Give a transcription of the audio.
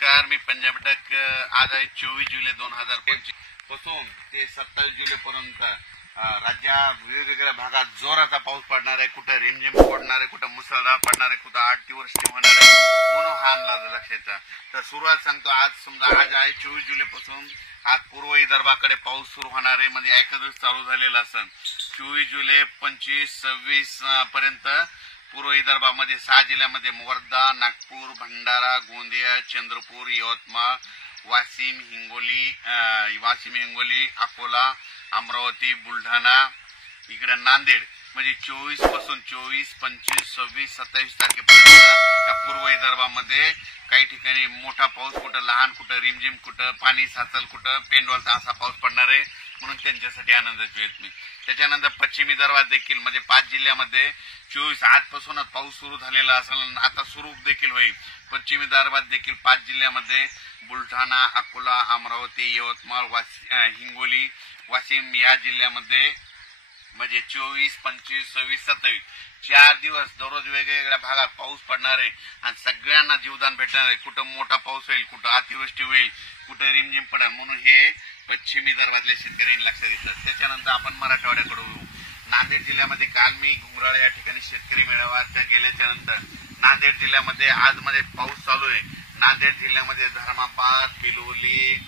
नमस्कार, मी पंजाब टक। आज आहे 24 जुलै 2025 पासून ते 27 जुलै पर्यंत राज्यात वेगवेगळ्या भागात जोराचा पाऊस पडणार आहे। कुठे रिमझिम पडणार आहे, कुठे मुसळधार पडणार आहे, कुठे 8 दिवस होणार आहे म्हणून हा अंदाज लक्षाचा। तर सुरुवात सांगतो, आज समजा आज आहे 24 जुलै पासून आज पूर्व विदर्भाकडे पाऊस सुरू होणार आहे। म्हणजे एखादच चालू झालेला असेल 24 जुलै 25 26 पर्यंत पूर्व विदर्भामध्ये 6 जिल्ह्यांमध्ये वर्धा, नागपूर, भंडारा, गोंदिया, चंद्रपूर, यवतमाळ, वाशिम, हिंगोली, अकोला, अमरावती, बुलढाणा, इकडे नांदेड म्हणजे 24 पासून 24, 25, 26, 27 तारखेपर्यंत या पूर्व विदर्भामध्ये काही ठिकाणी मोठा पाऊस, कुठं लहान, कुठं रिमझिम, कुठं पाणी साचल, कुठं पेंडवालचा असा पाऊस पडणार आहे म्हणून त्यांच्यासाठी आनंदाची वेळ। त्याच्यानंतर पश्चिम विदर्भात देखील म्हणजे 5 जिल्ह्यामध्ये 24 आजपासूनच पाऊस सुरू झालेला असेल, आता सुरू देखील होईल। पश्चिम विदर्भात देखील 5 जिल्ह्यामध्ये बुलढाणा, अकोला, अमरावती, यवतमाळ, हिंगोली, वाशिम या जिल्ह्यामध्ये म्हणजे 24, 25, 26, 27 4 दिवस दररोज वेगवेगळ्या भागात पाऊस पडणार आहे आणि सगळ्यांना जीवदान भेटणार आहे। कुठं मोठा पाऊस होईल, कुठं अतिवृष्टी होईल, कुठं रिमझिम पडेल म्हणून हे पश्चिम विदर्भातल्या शेतकऱ्यांनी लक्षात घेतलं। त्याच्यानंतर आपण मराठवाड्याकडे वळू। नांदेड जिल्ह्यामध्ये काल मी घुंगराळे या ठिकाणी शेतकरी मेळाव्यात गेल्याच्या नंतर नांदेड जिल्ह्यामध्ये आज मध्ये पाऊस चालू आहे। नांदेड जिल्ह्यामध्ये धर्माबाद, बिलोली,